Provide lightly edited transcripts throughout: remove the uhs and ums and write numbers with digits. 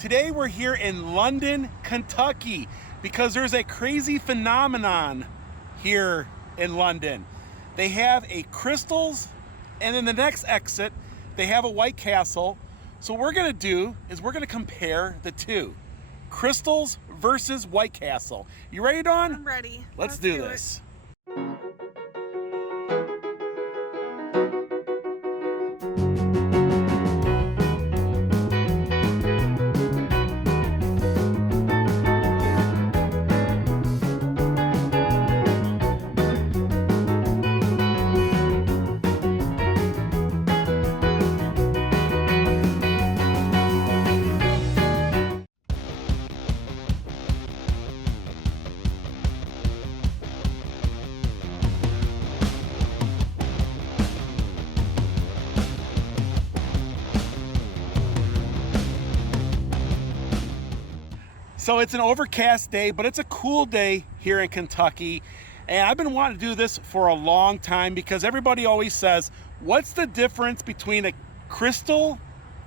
Today we're here in London, Kentucky, because there's a crazy phenomenon here in London. They have a Krystals, and in the next exit, they have a White Castle. So what we're gonna do is we're gonna compare the two. Krystals versus White Castle. You ready, Dawn? I'm ready. Let's do this. So it's an overcast day, but it's a cool day here in Kentucky. And I've been wanting to do this for a long time because everybody always says, what's the difference between a Krystal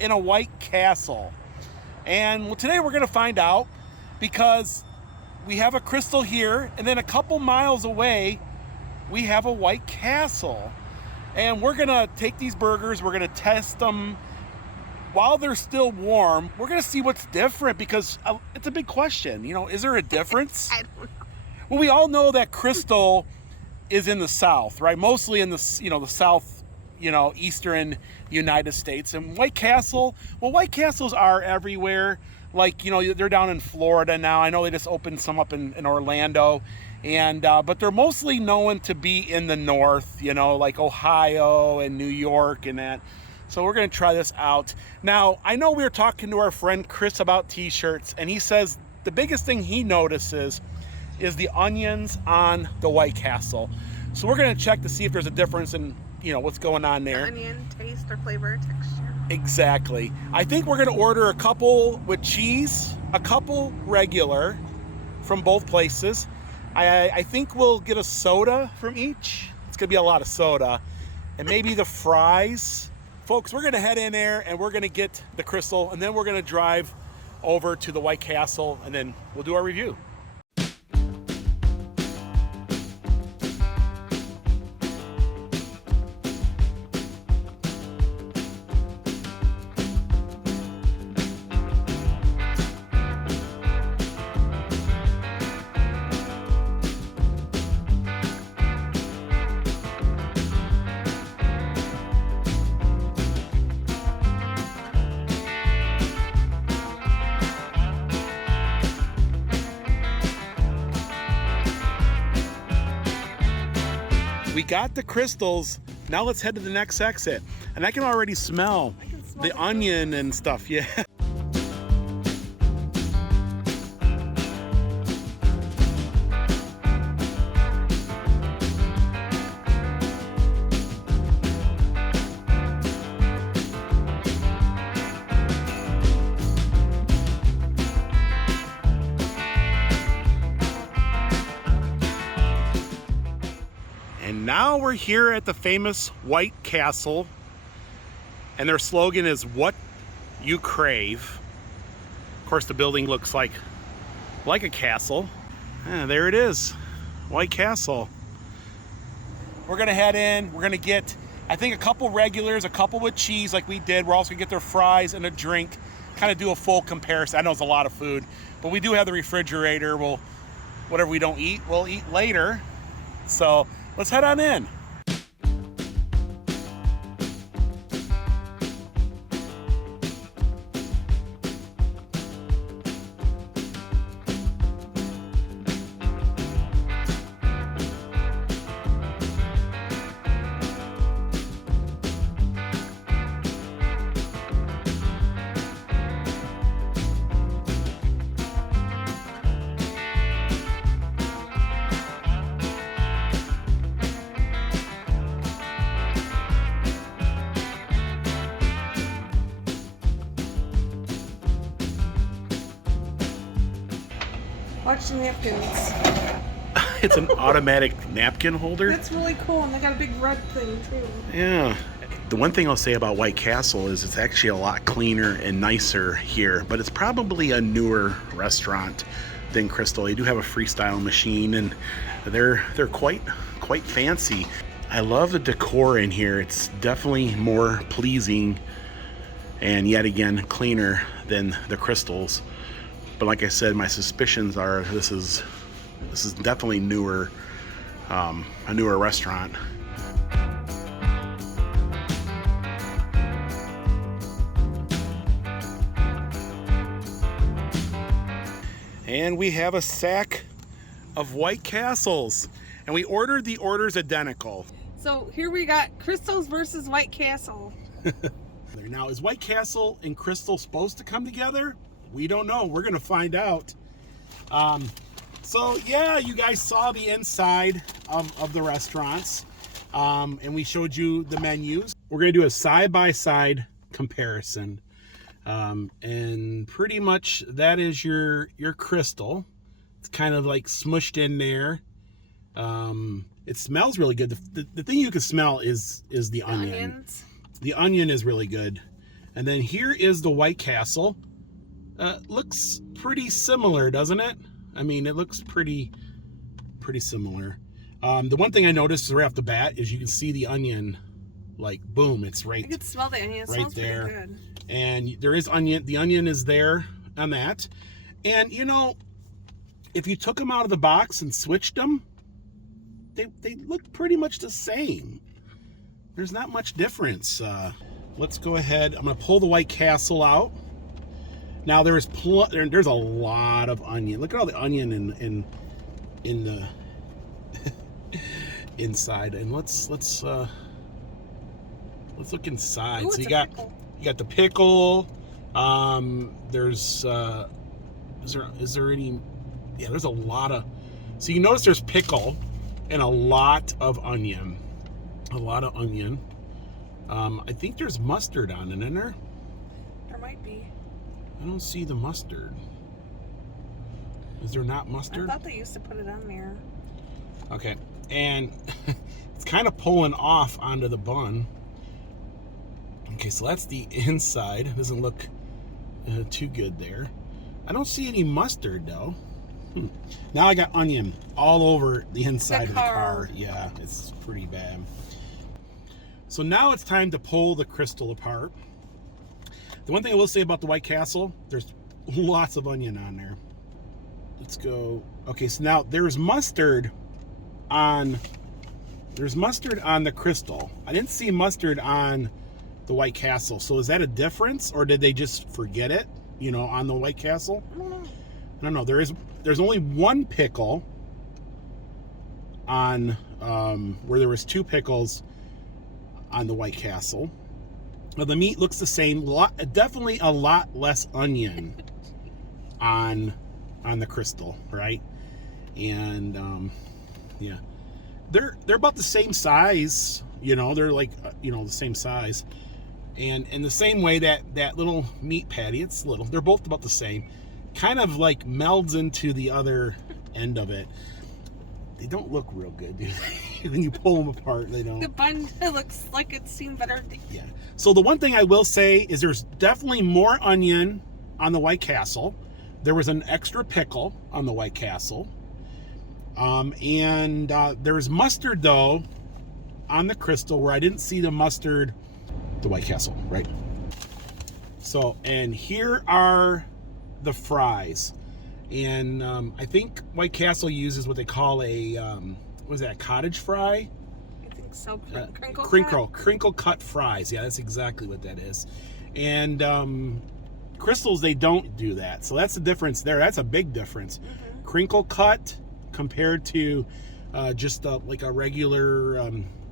and a White Castle? And today we're gonna find out, because we have a Krystal here, and then a couple miles away, we have a White Castle. And we're gonna take these burgers, we're gonna test them, while they're still warm. We're gonna see what's different, because it's a big question. You know, is there a difference? I don't know. Well, we all know that Krystal is in the South, right? Mostly in the South, Eastern United States. And White Castle, well, White Castles are everywhere. Like, they're down in Florida now. I know they just opened some up in Orlando. And but they're mostly known to be in the North, like Ohio and New York and that. So we're gonna try this out. Now, I know we were talking to our friend Chris about t-shirts, and he says the biggest thing he notices is the onions on the White Castle. So we're gonna check to see if there's a difference in, what's going on there. Onion, taste, or flavor, texture. Exactly. I think we're gonna order a couple with cheese, a couple regular from both places. I think we'll get a soda from each. It's gonna be a lot of soda. And maybe the fries. Folks, we're gonna head in there and we're gonna get the Krystal, and then we're gonna drive over to the White Castle, and then we'll do our review. We got the Krystals. Now let's head to the next exit. And I can already smell the onion and stuff, yeah. And now we're here at the famous White Castle, and their slogan is "What You Crave." Of course, the building looks like a castle. Ah, there it is, White Castle. We're gonna head in. We're gonna get, I think, a couple regulars, a couple with cheese like we did. We're also gonna get their fries and a drink, kind of do a full comparison. I know it's a lot of food, but we do have the refrigerator. Whatever we don't eat, we'll eat later. So let's head on in. Watch the napkins. It's an automatic napkin holder. That's really cool, and they got a big red thing too. Yeah. The one thing I'll say about White Castle is it's actually a lot cleaner and nicer here, but it's probably a newer restaurant than Krystal. They do have a freestyle machine, and they're quite fancy. I love the decor in here. It's definitely more pleasing and yet again cleaner than the Krystals. But like I said, my suspicions are this is definitely newer, a newer restaurant. And we have a sack of White Castles, and we ordered the orders identical. So here we got Krystals versus White Castle. Now, is White Castle and Krystal supposed to come together? We don't know. We're gonna find out. So yeah, you guys saw the inside of the restaurants, and we showed you the menus. We're gonna do a side-by-side comparison. And pretty much that is your Krystal. It's kind of like smushed in there. It smells really good. The thing you can smell is the onion. Onions. The onion is really good. And then here is the White Castle. Looks pretty similar, doesn't it? I mean, it looks pretty similar. The one thing I noticed right off the bat is you can see the onion, like boom, it's right. I could smell the onion. It right smells there. pretty good. And there is onion. The onion is there on that. And you know, if you took them out of the box and switched them, they look pretty much the same. There's not much difference. Let's go ahead. I'm gonna pull the White Castle out. Now there's a lot of onion. Look at all the onion in the inside. And let's look inside. Ooh, So it's you a got pickle. you got the pickle. There's is there any? Yeah, there's a lot of. So you notice there's pickle and a lot of onion. A lot of onion. I think there's mustard on it, isn't there? There might be. I don't see the mustard. Is there not mustard? I thought they used to put it on there. Okay, and it's kind of pulling off onto the bun. Okay, so that's the inside. It doesn't look too good there. I don't see any mustard though. Now I got onion all over the inside of the car. Yeah, it's pretty bad. So now it's time to pull the Krystal apart. The one thing I will say about the White Castle, there's lots of onion on there. Let's go. Okay, so now there's mustard on the Krystal. I didn't see mustard on the White Castle. So is that a difference, or did they just forget it, you know, on the White Castle? I don't know. I don't know. There's only one pickle on where there was two pickles on the White Castle. Well, the meat looks the same. Definitely a lot less onion on the Krystal, right? And yeah, they're about the same size. You know, they're like the same size. And in the same way that little meat patty, it's little. They're both about the same. Kind of like melds into the other end of it. They don't look real good, do they? When you pull them apart, they don't. The bun, it looks like it's seen better. Yeah. So the one thing I will say is there's definitely more onion on the White Castle. There was an extra pickle on the White Castle. And there was mustard, though, on the Krystal, where I didn't see the mustard, the White Castle, right? So, and here are the fries. And I think White Castle uses what they call a, what is that, a cottage fry? I think so. Crinkle cut fries. Yeah, that's exactly what that is. And Krystals, they don't do that. So that's the difference there. That's a big difference. Mm-hmm. Crinkle cut compared to just like a regular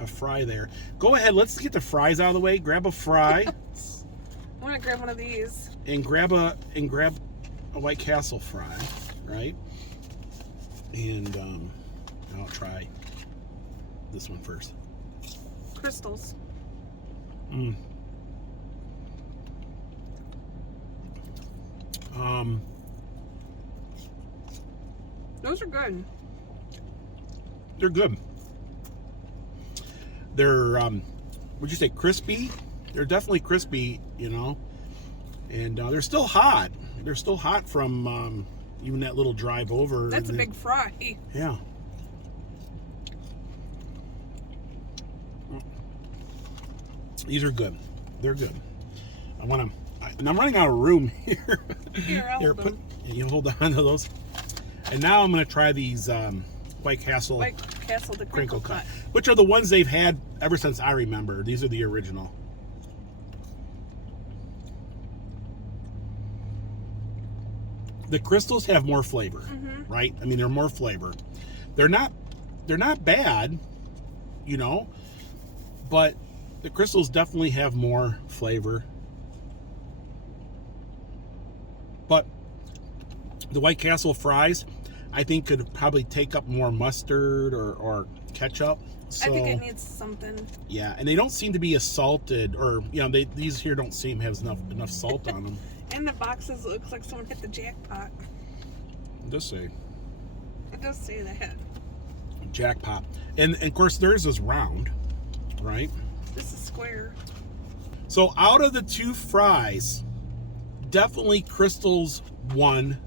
a fry there. Go ahead, let's get the fries out of the way. Grab a fry. I'm gonna grab one of these. And grab a White Castle fry, right? And I'll try this one first. Krystals. Mm. Those are good. They're good. They're would you say crispy? They're definitely crispy, you know, and they're still hot. They're still hot from even that little drive over. That's a big fry. Yeah. These are good. They're good. And I'm running out of room here. Here, I'll hold them. You hold on to those. And now I'm going to try these White Castle, the crinkle cut, which are the ones they've had ever since I remember. These are the original. The Krystals have more flavor, right? I mean, they're more flavor. They're not bad, you know, but the Krystals definitely have more flavor. But the White Castle fries, I think, could probably take up more mustard or ketchup. So, I think it needs something. Yeah, and they don't seem to be as salted, or you know, these here don't seem to have enough salt on them. And the boxes looks like someone hit the jackpot. It does say. It does say that. Jackpot, and of course theirs is round, right? This is square. So out of the two fries, definitely Krystal's won.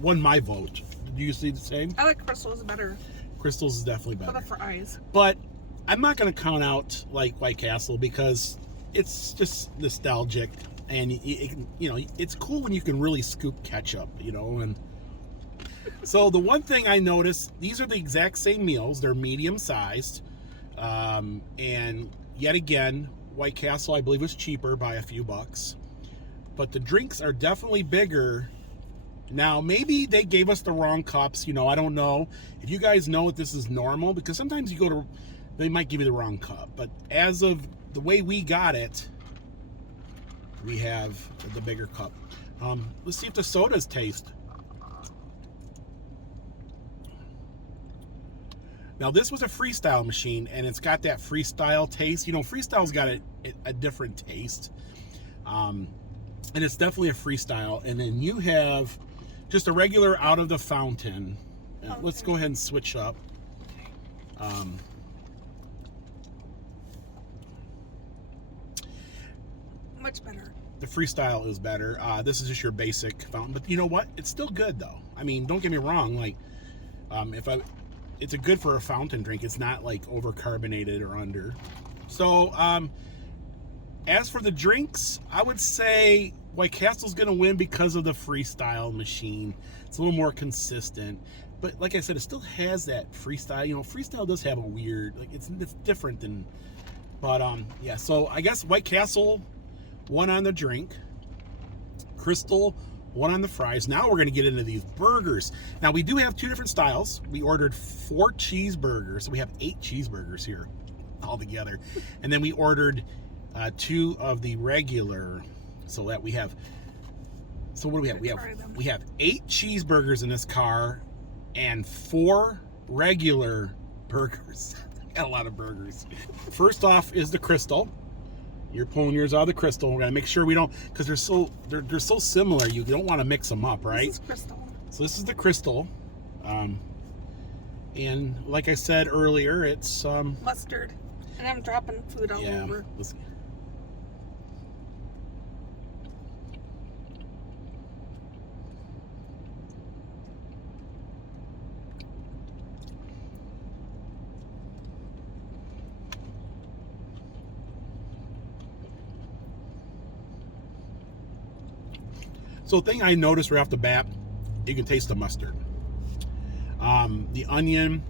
Won my vote. Do you see the same? I like Krystal's better. Crystal's is definitely better. For the fries. But I'm not going to count out like White Castle because it's just nostalgic, and you know, it's cool when you can really scoop ketchup, you know. And so the one thing I noticed, these are the exact same meals. They're medium sized, and yet again, White Castle I believe was cheaper by a few bucks, but the drinks are definitely bigger. Now, maybe they gave us the wrong cups. You know, I don't know. If you guys know if this is normal, because sometimes you go to, they might give you the wrong cup. But as of the way we got it, we have the bigger cup. Let's see if the sodas taste. Now, this was a freestyle machine, and it's got that freestyle taste. You know, freestyle's got a different taste. And it's definitely a freestyle. And then you have just a regular out of the fountain. Let's go ahead and switch up. Much better. The freestyle is better. This is just your basic fountain, but you know what? It's still good though. I mean, don't get me wrong. Like, it's a good for a fountain drink. It's not like over carbonated or under. So, as for the drinks, I would say White Castle's going to win because of the freestyle machine. It's a little more consistent. But like I said, it still has that freestyle. You know, freestyle does have a weird, like, it's different than, but yeah. So I guess White Castle won on the drink. Krystal won on the fries. Now we're going to get into these burgers. Now we do have two different styles. We ordered 4 cheeseburgers. So we have 8 cheeseburgers here all together. And then we ordered 2 of the regular, so that we have, so what do we have? We have 8 cheeseburgers in this car and 4 regular burgers. Got a lot of burgers. First off is the Krystal. You're pulling yours out of the Krystal. We're gonna make sure we don't, because they're so similar. You don't want to mix them up, right? This is Krystal. So this is the Krystal, and like I said earlier, it's mustard, and I'm dropping food all over. So the thing I noticed right off the bat, you can taste the mustard. The onion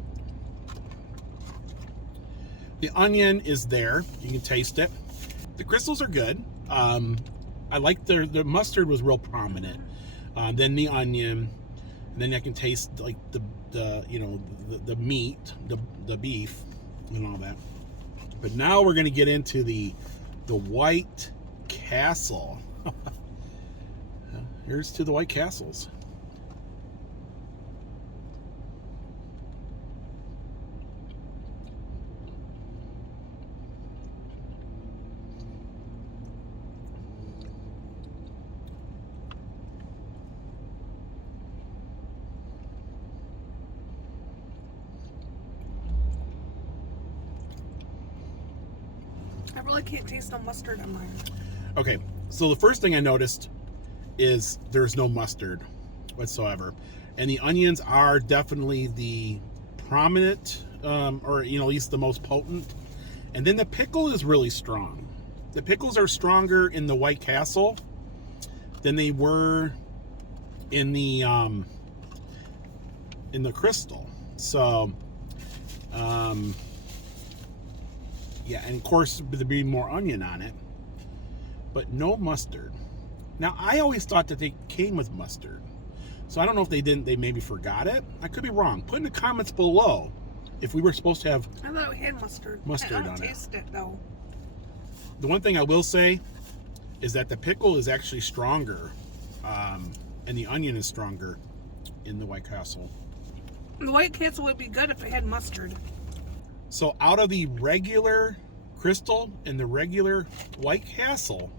is there. You can taste it. The Krystals are good. I like the mustard was real prominent. Then the onion, and then I can taste like the meat, the beef, and all that. But now we're gonna get into the White Castle. Here's to the White Castles. I really can't taste no mustard on mine. Okay, so the first thing I noticed is there's no mustard whatsoever. And the onions are definitely the prominent, or at least the most potent. And then the pickle is really strong. The pickles are stronger in the White Castle than they were in the Krystal. So, yeah, and of course there'd be more onion on it, but no mustard. Now, I always thought that they came with mustard. So I don't know if they didn't, they maybe forgot it. I could be wrong. Put in the comments below if we were supposed to have I thought we had mustard. I on don't it. taste it though. The one thing I will say is that the pickle is actually stronger, and the onion is stronger in the White Castle. The White Castle would be good if it had mustard. So out of the regular Krystal and the regular White Castle,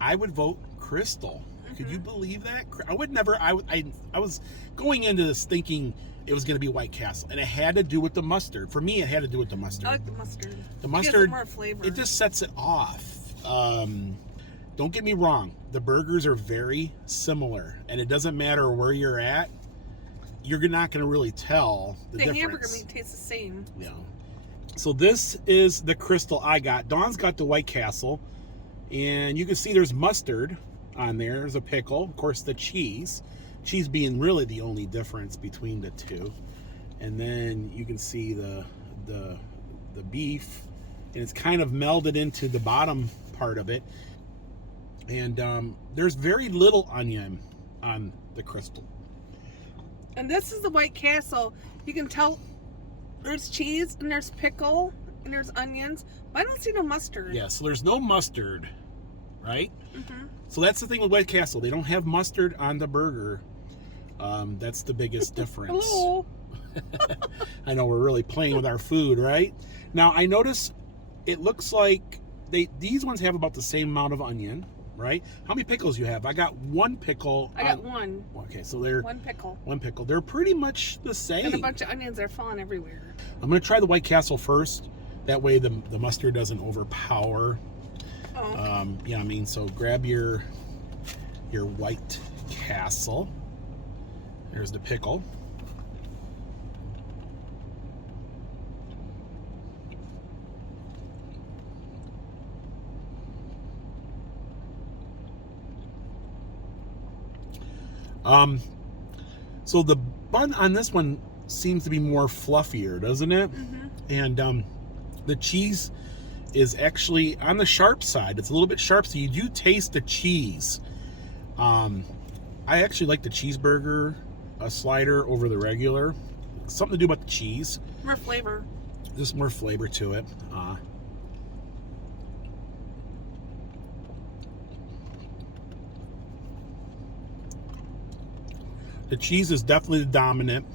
I would vote Krystal. Could you believe that? I would never. I was going into this thinking it was going to be White Castle, and it had to do with the mustard. For me, it had to do with the mustard. I like the mustard. The mustard, more flavor. it just sets it off. Don't get me wrong. The burgers are very similar, and it doesn't matter where you're at. You're not going to really tell the difference. Hamburger meat tastes the same. Yeah. So this is the Krystal I got. Dawn's got the White Castle, and you can see there's mustard on there. There's a pickle, of course, the cheese being really the only difference between the two. And then you can see the beef, and it's kind of melded into the bottom part of it. And there's very little onion on the Krystal. And this is the White Castle. You can tell there's cheese and there's pickle and there's onions, but I don't see no mustard. Yeah, so there's no mustard, right? Mm-hmm. So that's the thing with White Castle. They don't have mustard on the burger. That's the biggest difference. Hello. I know we're really playing with our food, right? Now, I notice it looks like these ones have about the same amount of onion, right? How many pickles you have? I got one pickle. I got one. Okay, so they're one pickle. One pickle. They're pretty much the same. And a bunch of onions are falling everywhere. I'm gonna try the White Castle first. That way the mustard doesn't overpower. Oh. Yeah, I mean, so grab your White Castle. There's the pickle. So the bun on this one seems to be more fluffier, doesn't it? Mm-hmm. And the cheese is actually on the sharp side. It's a little bit sharp, so you do taste the cheese. I actually like the cheeseburger slider over the regular. Something to do about the cheese. More flavor. There's more flavor to it. The cheese is definitely the dominant.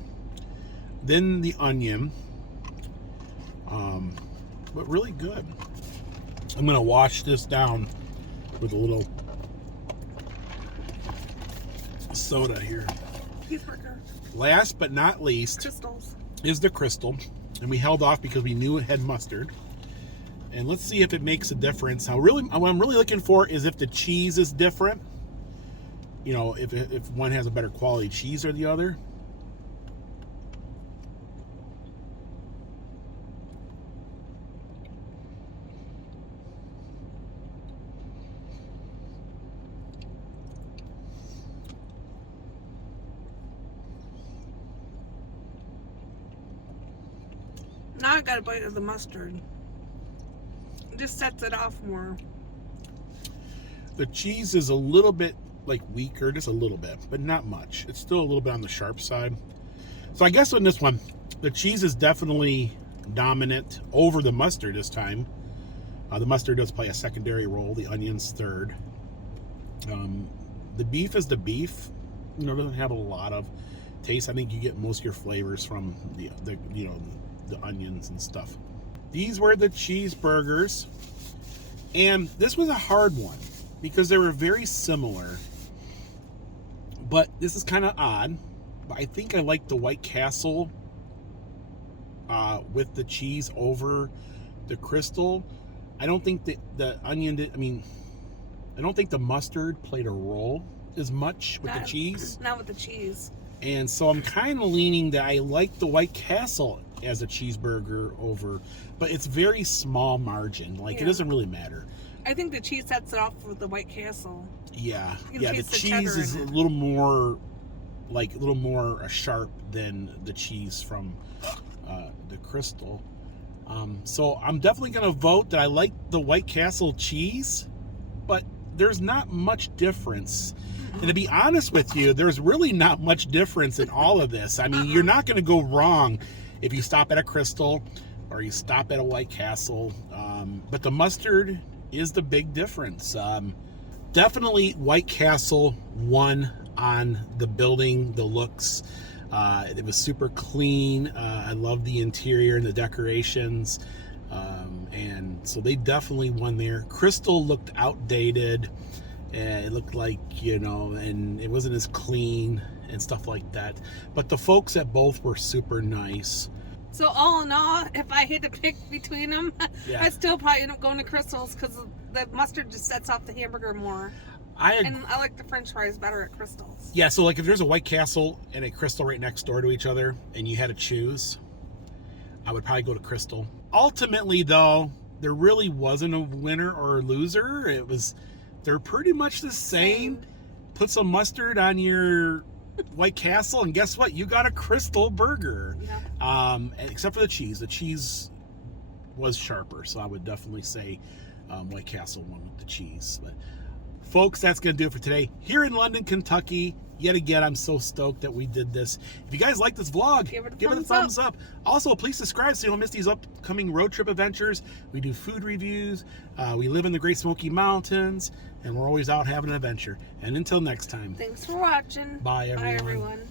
Then the onion. But really good. I'm going to wash this down with a little soda here. Cheeseburger. Last but not least Krystals. is the Krystal. And we held off because we knew it had mustard. And let's see if it makes a difference. What I'm really looking for is if the cheese is different. You know, if one has a better quality cheese or the other. Now I got a bite of the mustard. It just sets it off more. The cheese is a little bit like weaker, just a little bit, but not much. It's still a little bit on the sharp side. So I guess in this one, the cheese is definitely dominant over the mustard this time. The mustard does play a secondary role. The onion's third. The beef is the beef. You know, doesn't have a lot of taste. I think you get most of your flavors from the onions and stuff. These were the cheeseburgers, and this was a hard one because they were very similar, but this is kind of odd. But I think I like the White Castle with the cheese over the Krystal, I don't think the onion did. I mean, I don't think the mustard played a role as much with the cheese. Not with the cheese. And so I'm kind of leaning that I like the White Castle as a cheeseburger over, but it's very small margin. Like, it doesn't really matter. I think the cheese sets it off with the White Castle. Yeah, You can yeah. The taste the cheese cheddar is in a it. little more, like a little more sharp than the cheese from the Krystal. So I'm definitely gonna vote that I like the White Castle cheese, but there's not much difference. And to be honest with you, there's really not much difference in all of this. I mean, you're not gonna go wrong if you stop at a Krystal or you stop at a White Castle. But the mustard is the big difference. Definitely White Castle won on the building, the looks. It was super clean. I love the interior and the decorations. And so they definitely won there. Krystal looked outdated. It looked like, and it wasn't as clean and stuff like that. But the folks at both were super nice. So all in all, if I had to pick between them, Yeah. I'd still probably end up going to Krystal's because the mustard just sets off the hamburger more. And I like the French fries better at Krystal's. Yeah, so like if there's a White Castle and a Krystal right next door to each other and you had to choose, I would probably go to Krystal. Ultimately, though, there really wasn't a winner or a loser. They're pretty much the same. Put some mustard on your White Castle, and guess what? You got a Krystal burger. Yeah. Except for the cheese. The cheese was sharper, so I would definitely say White Castle won with the cheese. But folks, that's going to do it for today. Here in London, Kentucky, yet again, I'm so stoked that we did this. If you guys like this vlog, give it a thumbs up. Also, please subscribe so you don't miss these upcoming road trip adventures. We do food reviews. We live in the Great Smoky Mountains, and we're always out having an adventure. And until next time. Thanks for watching. Bye, everyone. Bye, everyone.